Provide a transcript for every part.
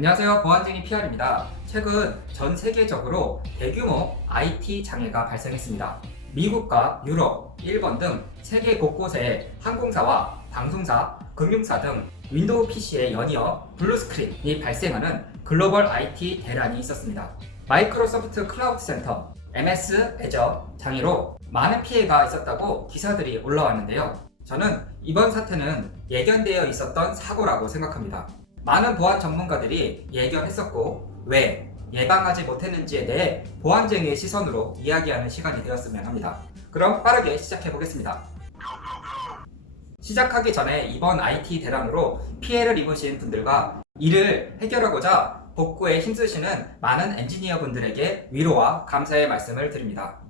안녕하세요. 보안쟁이 PR입니다. 최근 전 세계적으로 대규모 IT 장애가 발생했습니다. 미국과 유럽, 일본 등 세계 곳곳에 항공사와 방송사, 금융사 등 윈도우 PC에 연이어 블루스크린이 발생하는 글로벌 IT 대란이 있었습니다. 마이크로소프트 클라우드 센터, MS 애저 장애로 많은 피해가 있었다고 기사들이 올라왔는데요. 저는 이번 사태는 예견되어 있었던 사고라고 생각합니다. 많은 보안 전문가들이 예견했었고 왜 예방하지 못했는지에 대해 보안쟁이의 시선으로 이야기하는 시간이 되었으면 합니다. 그럼 빠르게 시작해 보겠습니다. 시작하기 전에 이번 IT 대란으로 피해를 입으신 분들과 이를 해결하고자 복구에 힘쓰시는 많은 엔지니어 분들에게 위로와 감사의 말씀을 드립니다.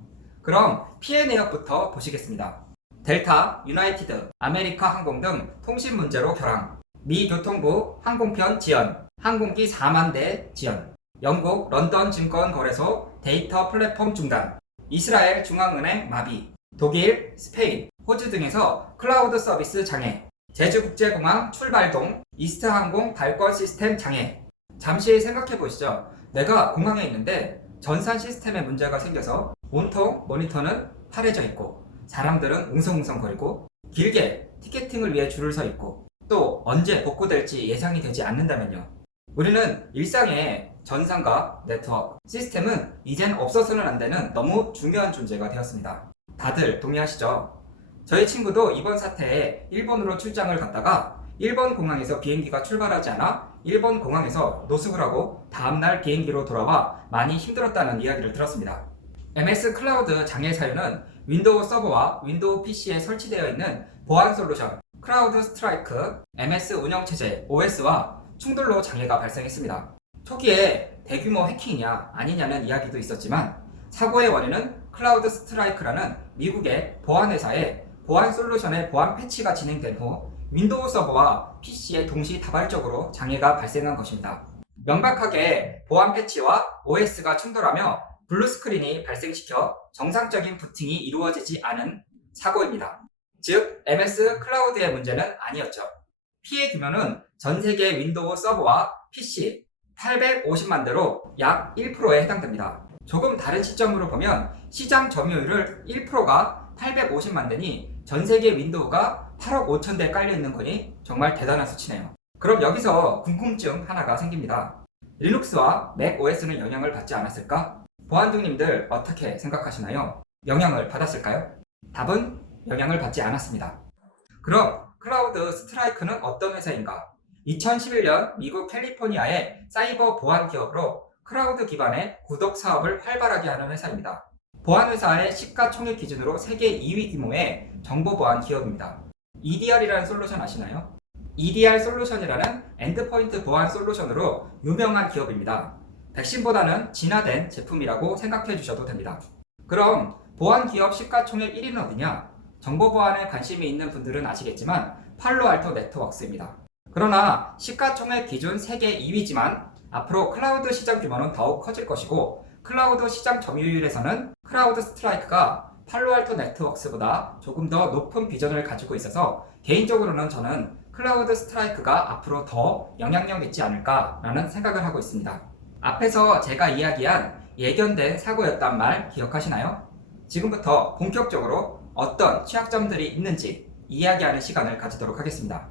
그럼 피해 내역부터 보시겠습니다. 델타, 유나이티드, 아메리카 항공 등 통신 문제로 결항, 미 교통부 항공편 지연, 항공기 4만 대 지연, 영국 런던 증권거래소 데이터 플랫폼 중단, 이스라엘 중앙은행 마비, 독일, 스페인, 호주 등에서 클라우드 서비스 장애, 제주국제공항 출발동, 이스트항공 발권 시스템 장애. 잠시 생각해 보시죠. 내가 공항에 있는데 전산 시스템에 문제가 생겨서 온통 모니터는 파래져 있고 사람들은 웅성웅성거리고 길게 티켓팅을 위해 줄을 서 있고 또 언제 복구될지 예상이 되지 않는다면요. 우리는 일상의 전산과 네트워크, 시스템은 이젠 없어서는 안 되는 너무 중요한 존재가 되었습니다. 다들 동의하시죠? 저희 친구도 이번 사태에 일본으로 출장을 갔다가 일본 공항에서 비행기가 출발하지 않아 일본 공항에서 노숙을 하고 다음날 비행기로 돌아와 많이 힘들었다는 이야기를 들었습니다. MS 클라우드 장애 사유는 윈도우 서버와 윈도우 PC에 설치되어 있는 보안 솔루션 크라우드 스트라이크 MS 운영체제 OS와 충돌로 장애가 발생했습니다. 초기에 대규모 해킹이냐 아니냐는 이야기도 있었지만 사고의 원인은 클라우드 스트라이크라는 미국의 보안회사의 보안 솔루션의 보안 패치가 진행된 후 윈도우 서버와 PC에 동시다발적으로 장애가 발생한 것입니다. 명백하게 보안 패치와 OS가 충돌하며 블루스크린이 발생시켜 정상적인 부팅이 이루어지지 않은 사고입니다. 즉, MS 클라우드의 문제는 아니었죠. 피해 규모는 전 세계 윈도우 서버와 PC 850만 대로 약 1%에 해당됩니다. 조금 다른 시점으로 보면 시장 점유율을 1%가 850만 대니 전 세계 윈도우가 8억 5천 대 깔려 있는 거니 정말 대단한 수치네요. 그럼 여기서 궁금증 하나가 생깁니다. 리눅스와 맥 OS는 영향을 받지 않았을까? 보안둥님들 어떻게 생각하시나요? 영향을 받았을까요? 답은 영향을 받지 않았습니다. 그럼 클라우드 스트라이크는 어떤 회사인가? 2011년 미국 캘리포니아의 사이버 보안 기업으로 클라우드 기반의 구독 사업을 활발하게 하는 회사입니다. 보안 회사의 시가총액 기준으로 세계 2위 규모의 정보 보안 기업입니다. EDR이라는 솔루션 아시나요? EDR 솔루션이라는 엔드포인트 보안 솔루션으로 유명한 기업입니다. 백신보다는 진화된 제품이라고 생각해 주셔도 됩니다. 그럼 보안 기업 시가총액 1위는 어디냐? 정보 보안에 관심이 있는 분들은 아시겠지만 팔로알토 네트워크스입니다. 그러나 시가총액 기준 세계 2위지만 앞으로 클라우드 시장 규모는 더욱 커질 것이고 클라우드 시장 점유율에서는 클라우드 스트라이크가 팔로알토 네트워크스보다 조금 더 높은 비전을 가지고 있어서 개인적으로는 저는 클라우드 스트라이크가 앞으로 더 영향력 있지 않을까라는 생각을 하고 있습니다. 앞에서 제가 이야기한 예견된 사고였단 말 기억하시나요? 지금부터 본격적으로 어떤 취약점들이 있는지 이야기하는 시간을 가지도록 하겠습니다.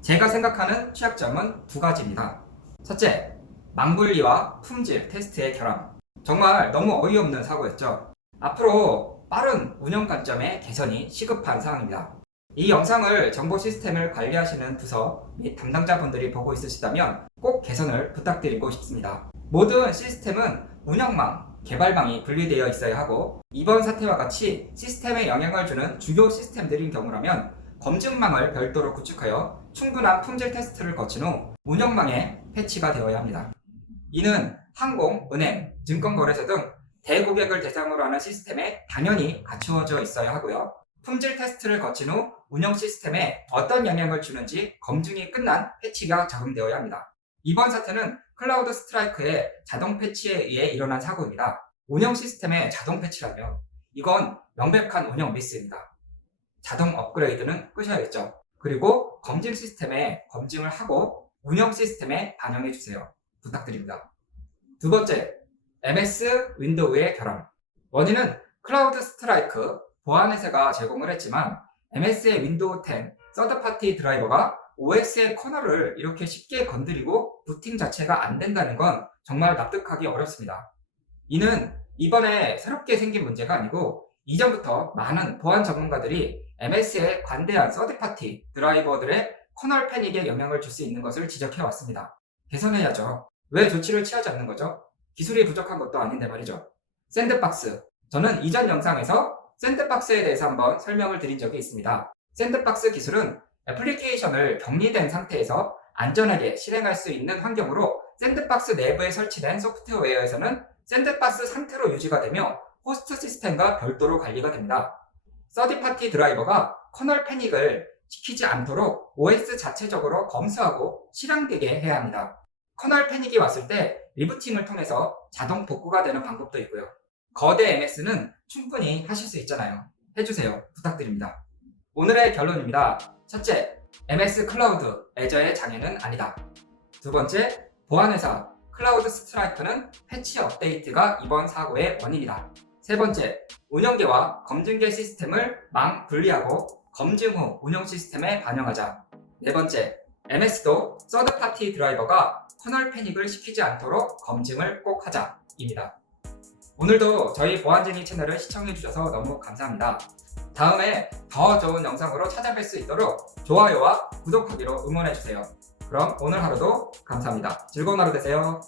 제가 생각하는 취약점은 두 가지입니다. 첫째, 망분리와 품질 테스트의 결함. 정말 너무 어이없는 사고였죠. 앞으로 빠른 운영 관점의 개선이 시급한 사항입니다. 이 영상을 정보 시스템을 관리하시는 부서 및 담당자분들이 보고 있으시다면 꼭 개선을 부탁드리고 싶습니다. 모든 시스템은 운영망, 개발망이 분리되어 있어야 하고 이번 사태와 같이 시스템에 영향을 주는 주요 시스템들인 경우라면 검증망을 별도로 구축하여 충분한 품질 테스트를 거친 후 운영망에 패치가 되어야 합니다. 이는 항공, 은행, 증권거래소 등 대고객을 대상으로 하는 시스템에 당연히 갖추어져 있어야 하고요. 품질 테스트를 거친 후 운영 시스템에 어떤 영향을 주는지 검증이 끝난 패치가 적용되어야 합니다. 이번 사태는 클라우드 스트라이크의 자동 패치에 의해 일어난 사고입니다. 운영 시스템의 자동 패치라면 이건 명백한 운영 미스입니다. 자동 업그레이드는 끄셔야겠죠. 그리고 검증 시스템에 검증을 하고 운영 시스템에 반영해 주세요. 부탁드립니다. 두 번째, MS 윈도우의 결함. 원인은 클라우드 스트라이크 보안 회사가 제공을 했지만 MS의 윈도우 10 서드파티 드라이버가 OS의 커널을 이렇게 쉽게 건드리고 부팅 자체가 안 된다는 건 정말 납득하기 어렵습니다. 이는 이번에 새롭게 생긴 문제가 아니고 이전부터 많은 보안 전문가들이 MS의 관대한 서드파티 드라이버들의 커널 패닉에 영향을 줄 수 있는 것을 지적해 왔습니다. 개선해야죠. 왜 조치를 취하지 않는 거죠? 기술이 부족한 것도 아닌데 말이죠. 샌드박스. 저는 이전 영상에서 샌드박스에 대해서 한번 설명을 드린 적이 있습니다. 샌드박스 기술은 애플리케이션을 격리된 상태에서 안전하게 실행할 수 있는 환경으로 샌드박스 내부에 설치된 소프트웨어에서는 샌드박스 상태로 유지가 되며 호스트 시스템과 별도로 관리가 됩니다. 서드파티 드라이버가 커널 패닉을 시키지 않도록 OS 자체적으로 검수하고 실행되게 해야 합니다. 커널 패닉이 왔을 때 리부팅을 통해서 자동 복구가 되는 방법도 있고요. 거대 MS는 충분히 하실 수 있잖아요. 해주세요. 부탁드립니다. 오늘의 결론입니다. 첫째, MS 클라우드 애저의 장애는 아니다. 두 번째, 보안회사 클라우드 스트라이크는 패치 업데이트가 이번 사고의 원인이다. 세 번째, 운영계와 검증계 시스템을 망 분리하고 검증 후 운영 시스템에 반영하자. 네 번째, MS도 서드파티 드라이버가 커널 패닉을 시키지 않도록 검증을 꼭 하자 입니다. 오늘도 저희 보안쟁이 채널을 시청해주셔서 너무 감사합니다. 다음에 더 좋은 영상으로 찾아뵐 수 있도록 좋아요와 구독하기로 응원해주세요. 그럼 오늘 하루도 감사합니다. 즐거운 하루 되세요.